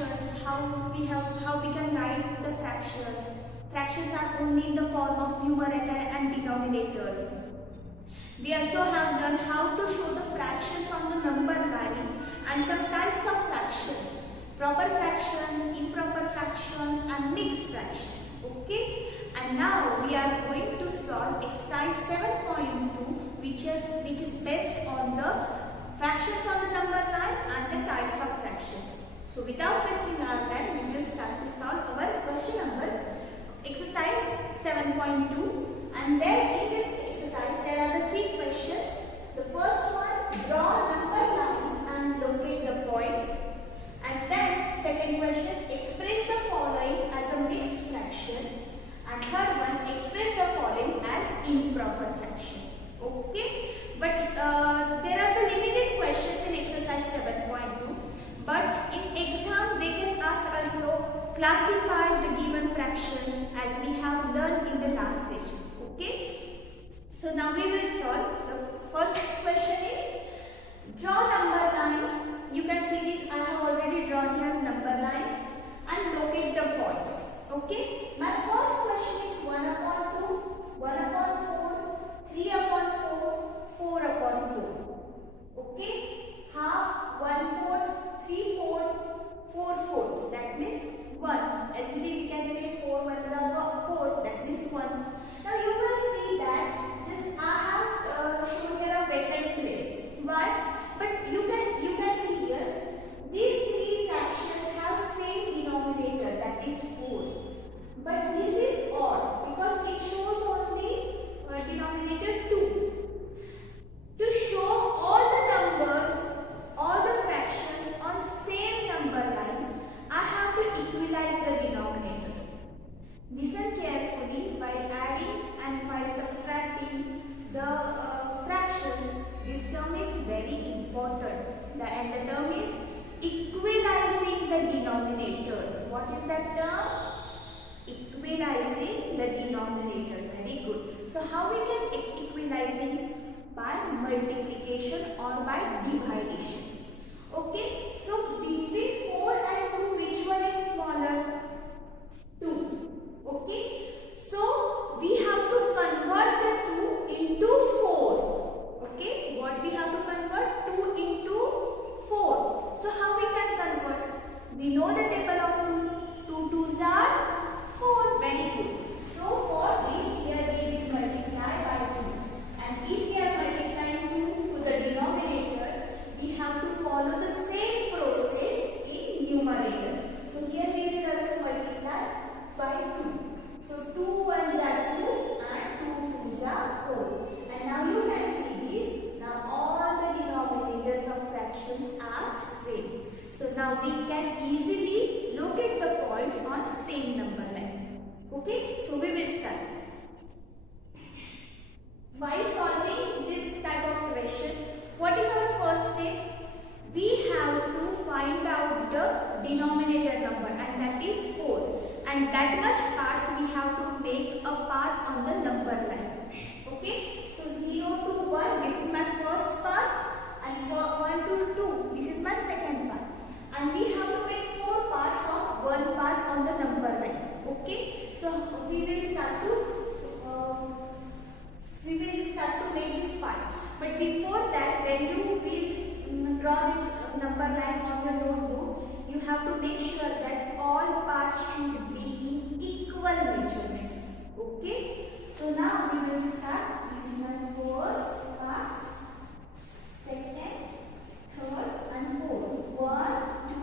fractions, how we can write the fractions. Fractions are only in the form of numerator and denominator. We also have done how to show the fractions on the number line and some types of fractions. Proper fractions, improper fractions and mixed fractions. Okay? And now we are going to solve exercise 7.2 which is based on the fractions on the number line and the types of fractions. So without wasting our time, we will start to solve our question number exercise 7.2, and then in this exercise there are the 3 questions. The first one, draw number lines and locate the points. And then second question, express the following as a mixed fraction. And third one, express the following as improper fraction. Okay, but there are the limited questions in exercise 7.2, but in exam they can ask also classify the given fractions as we have learned in the last session. Okay, so now we will solve. The first question is draw number lines. You can see this, I have already drawn here number lines, and locate the points. Okay, my first question is 1 upon 2, 1 upon 4, 3 upon 4, 4 upon 4. Okay, half, 1/4, 3/4, 4/4. That means 1. Easily we can say 4 ones are 4. That means 1. Now you will see that just I have shown here a vacant place. Why? But you can see here these 3 fractions have same denominator, that is 4. But this is odd because it shows only denominator 2. To show all the numbers, all the fractions on same number line, I have to equalize the denominator. Listen carefully while adding and while subtracting the fractions. This term is very important. And the term is equalizing the denominator. What is that term? Equalizing the denominator. Very good. So how we can equalizing? By multiplication or by division. Okay, so between 4 and 2, which one is smaller? 2. Okay, so we have to convert the 2 into 4. Okay, what we have to convert? 2 into 4. So how we can convert? We know the table of 2. 2 2s are 4. Very good. So for this here we will multiply by 2. And if we are multiplying 2 to the denominator, we have to follow the same process in numerator. So here we will also multiply by 2. So 2 1s are 2 and 2 2s are 4. And now you can see this. Now all the denominators of fractions are same. So now we can easily locate the points on same number line. Okay, so we will start. While solving this type of question, what is our first step? We have to find out the denominator number, and that is 4. And that much parts we have to make a part on the number line. Okay, so 0 to 1, this is my first part, and 1 to 2, this is my second part. And we have to make 4 parts of 1 part on the number line. Okay, so we will start to make this parts. But before that, when you will draw this number line on your notebook, you have to make sure that all parts should be in equal measurements. Okay, so now we will start. This is my first part, second, third and fourth. 1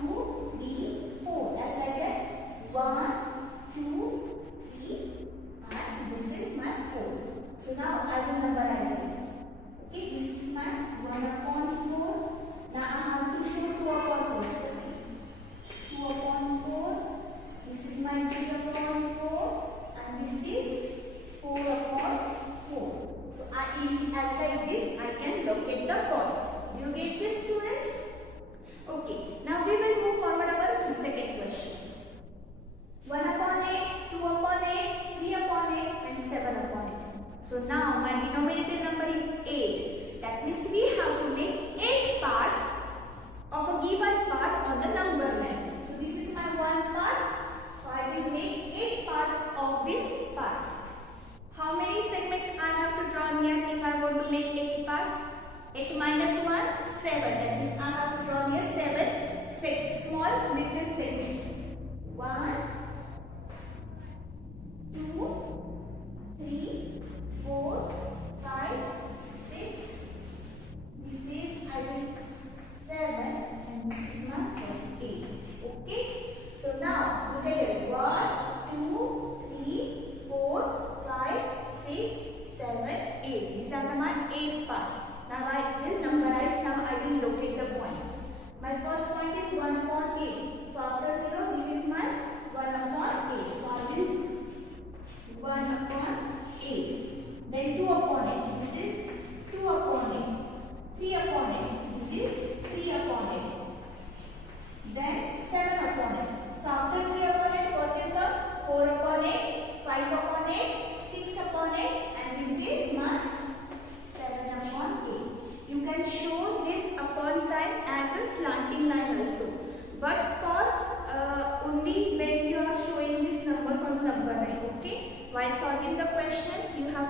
2 3 4. As like that. 1 2 3 and this is my 4. So now I will numberize it. Okay, this is my 1 upon 4. Now I have to show 2 upon 4. 2 upon 4. This is my 3 upon 4. And this is 4 upon 4. So as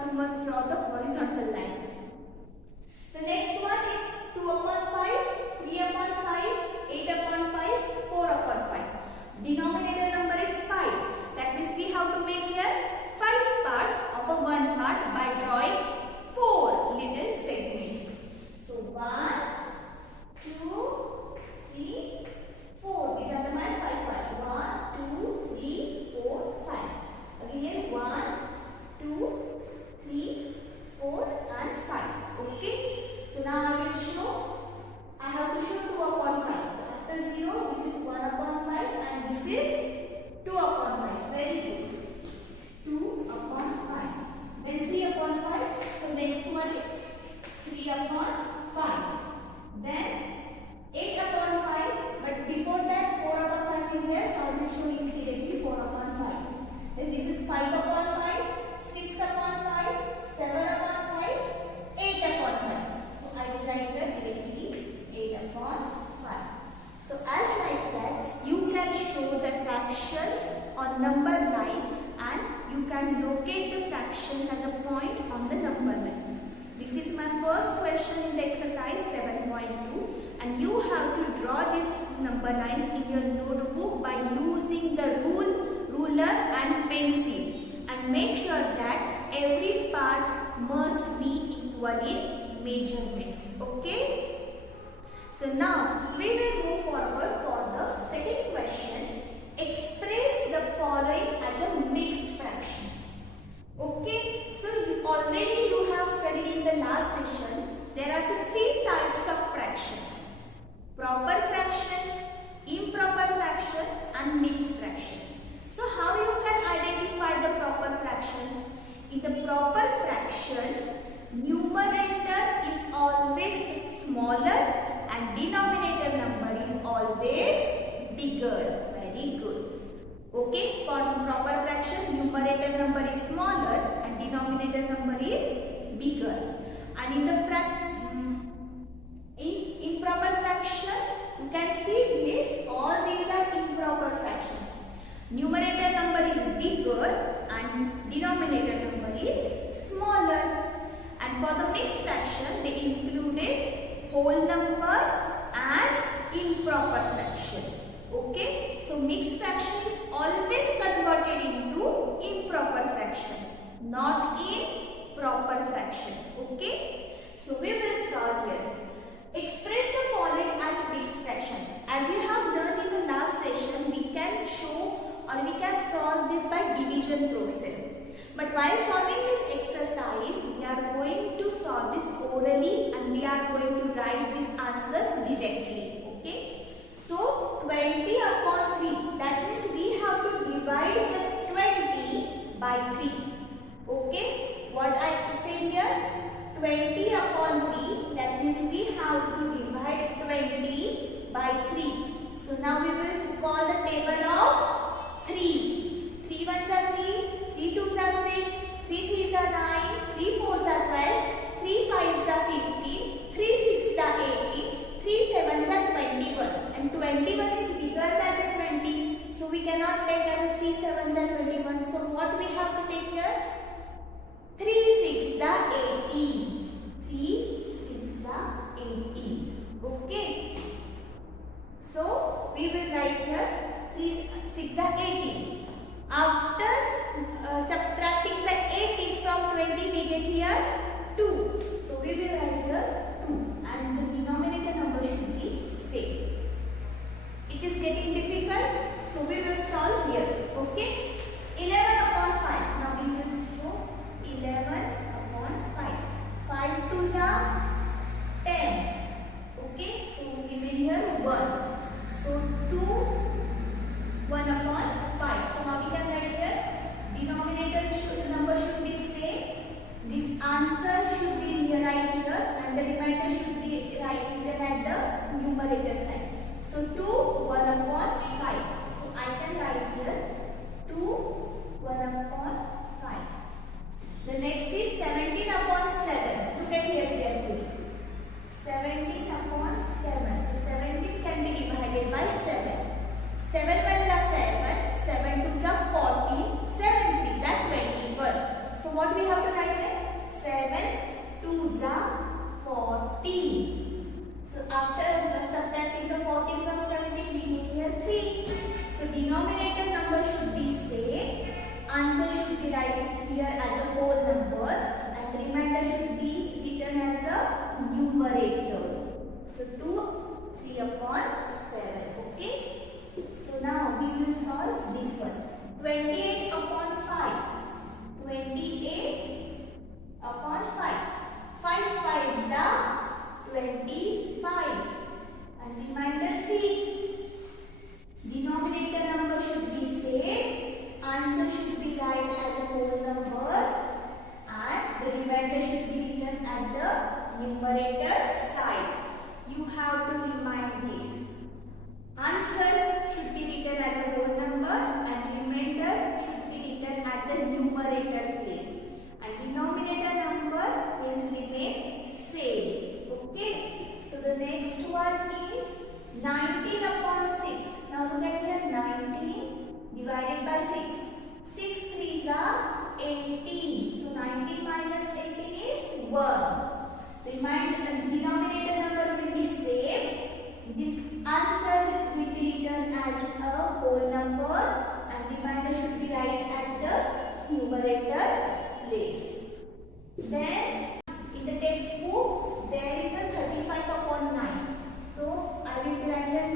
you must draw the horizontal line. The next one is 2 upon 5, 3 upon 5, 8 upon 5, 4 upon 5. Denominator number is 5. That means we have to make here 5 parts of a one part by drawing 4 little segments. So 1, 2, 3, 4. These are my 5 parts. 1, 2, 3, 4, 5. Again 1, 2, 3, 4 and 5. Okay. So now I will show. I have to show 2 upon 5. After 0, this is 1 upon 5 and this is 2 upon 5. Very good. 2 upon 5. Then 3 upon 5. So next one is 3 upon 5. Then 8 upon 5. But before that 4 upon 5 is there. So I will show immediately 4 upon 5. Then this is 5 upon 5. 6 upon 5. 7 upon 5. 8 upon 5. So I will write here directly 8 upon 5. So as like that, you can show the fractions on number line and you can locate the fractions as a point on the number line. This is my first question in the exercise 7.2 and you have to draw these number lines in your notebook by using the ruler and pencil, and make sure that every part must be equal in measurements. Okay? So now we will move forward for the second question. Express the following as a mixed fraction. Okay, so already you have studied in the last session. There are the 3 types of fractions: proper fractions, improper fraction and mixed fraction. So how you can identify the proper fraction? In the proper fractions, numerator is always smaller and denominator number is always bigger. Very good. Okay, for proper fraction, numerator number is smaller and denominator number is bigger. And in the improper fraction, you can see this. All these are improper fraction. Numerator number is bigger and denominator number is smaller. And for the mixed fraction, they included whole number and improper fraction. Okay, so mixed fraction is always converted into improper fraction, not in proper fraction. Okay, so we will start here. Express the following as mixed fraction. As you have done in the last session, we can show or we can solve this by division process. But while solving this exercise, we are going to solve this orally and we are going to write these answers directly. Okay. So 20 upon 3, that means we have to divide the 20 by 3. Okay. What I said here? 20 upon 3, that means we have to divide 20 by 3. So now we will call the table of 3. 3 ones are 3, 3 twos are 6, 3 threes are 9, 3 fours are 12, 3 fives are 15, 3 sixes are 18, 3 sevens are 21. And 21 is bigger than the 20. So we cannot take as a 3 sevens are 21. So what we have to take here? 3 sixes are 18. 3 sixes are 18. Okay. So we will write here 3 6 are 18. After subtracting the 18 from 20, we get here 2. So we will write here 2 and the denominator number should be same. It is getting difficult, so we will solve here. Okay. 11 upon 5. Now we will show 11 upon 5. 3 upon 7. Okay. So now we will solve this one. 28 upon 5. 28 upon 5. 5 5s are 25. And remainder 3. Denominator number should be same. Answer should be right as a whole number. And the remainder should be written at the numerator side. You have to remind this. Answer should be written as a whole number and remainder should be written at the numerator place. And denominator number will remain same. Okay. So the next one is 19 upon 6. Now look at here, 19 divided by 6. 6 3s are 18. So 19 minus 18 is 1. The denominator number will be same. This answer will be written as a whole number and remainder should be right at the numerator place. Then in the textbook there is a 35 upon 9. So I will write here 9.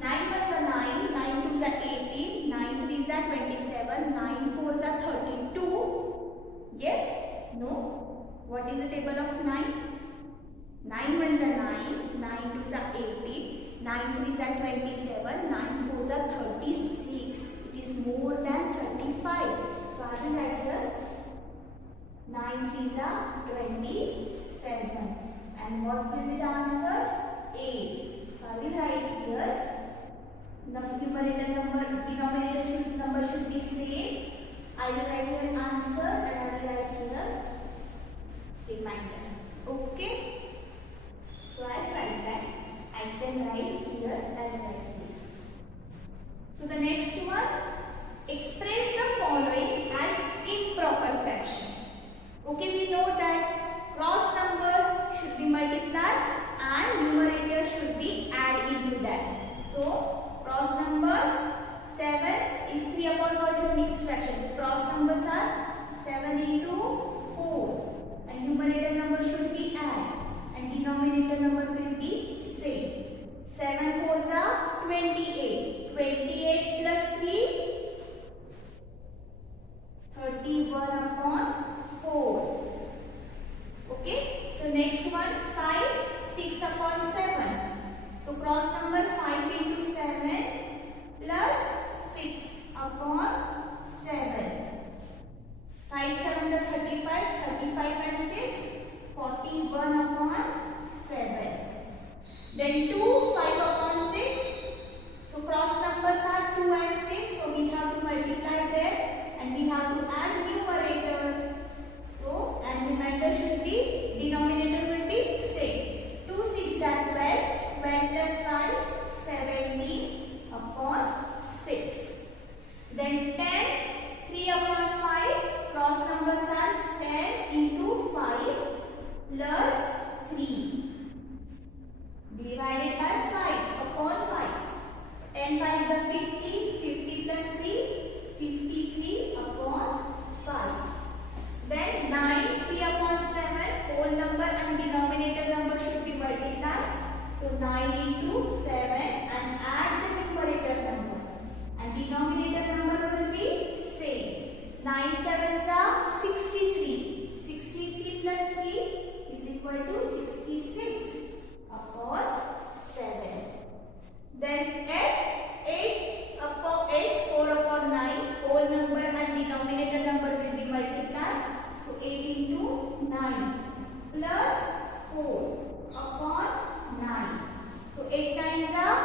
9 ones are 9, 9 twos are 18, 9 threes are 27, 9 fours are 32. Yes? No? What is the table of 9? 9 ones are 9, 9 twos are 18, 9 threes are 27, 9 fours are 36. It is more than 35. So I will write here 9 threes are 27. And what will be the answer? 8. So I will write here the numerator number, denominator number should be same. I will write here answer and I will write here remainder. Okay. So as like that, I can write here as like this. So the next one, express the following as improper fraction. Okay, we know that cross numbers should be multiplied and numerator should be added into that. So cross numbers, 7 is 3 upon 4 is a mixed fraction. Cross numbers are 7 into 4 and numerator number should be added. And denominator number will be same. 7 fours are 28. 28 plus 3, 31 upon 4. Okay. So next one, 5, 6 upon 7. So cross number 5 into 7 plus 6 upon 7. 5 7s are 35. 35 and 6. 41 upon 7. Then 2, 5 upon 6. So cross numbers are 2 and 6. So we have to multiply them and we have to add numerator. So and remainder should be, denominator will be same. 2 6 are 12. 12 plus 5, 17 upon 6. Then 10, 3 upon 5. Cross numbers are 10 into 5. Plus 3 divided by 5 upon 5. 10 5s are 50. 50 plus 3, 53 upon 5. Then 9, 3 upon 7, whole number and denominator number should be multiplied. So 9 into 7 and add the numerator number. And denominator number will be same. 9 7s are 63. 63 plus 3 is equal to 66 upon 7. Then F, 8 upon 8, 4 upon 9, whole number and denominator number will be multiplied. So 8 into 9 plus 4 upon 9. So 8 times are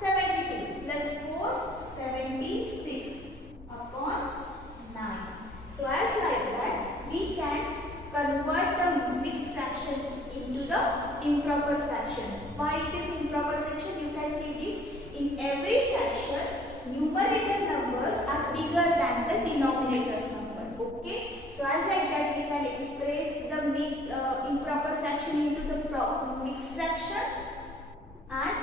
72 plus 4, 76 upon 9. So as like that, we can convert the mixed fraction into the improper fraction. Why it is improper fraction? You can see this. In every fraction, numerator numbers are bigger than the denominator's number. Okay. So as like that, we can express the improper fraction into the mixed fraction and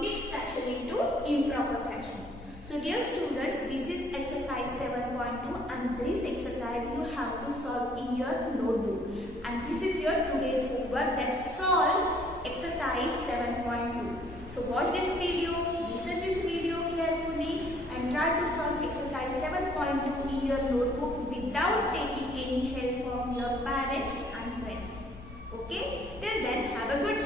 mixed fraction into improper fraction. So dear students, this is exercise 7.2 and this exercise you have to solve in your notebook. And this is your today's homework, that solve exercise 7.2. So watch this video, listen this video carefully and try to solve exercise 7.2 in your notebook without taking any help from your parents and friends. Okay? Till then, have a good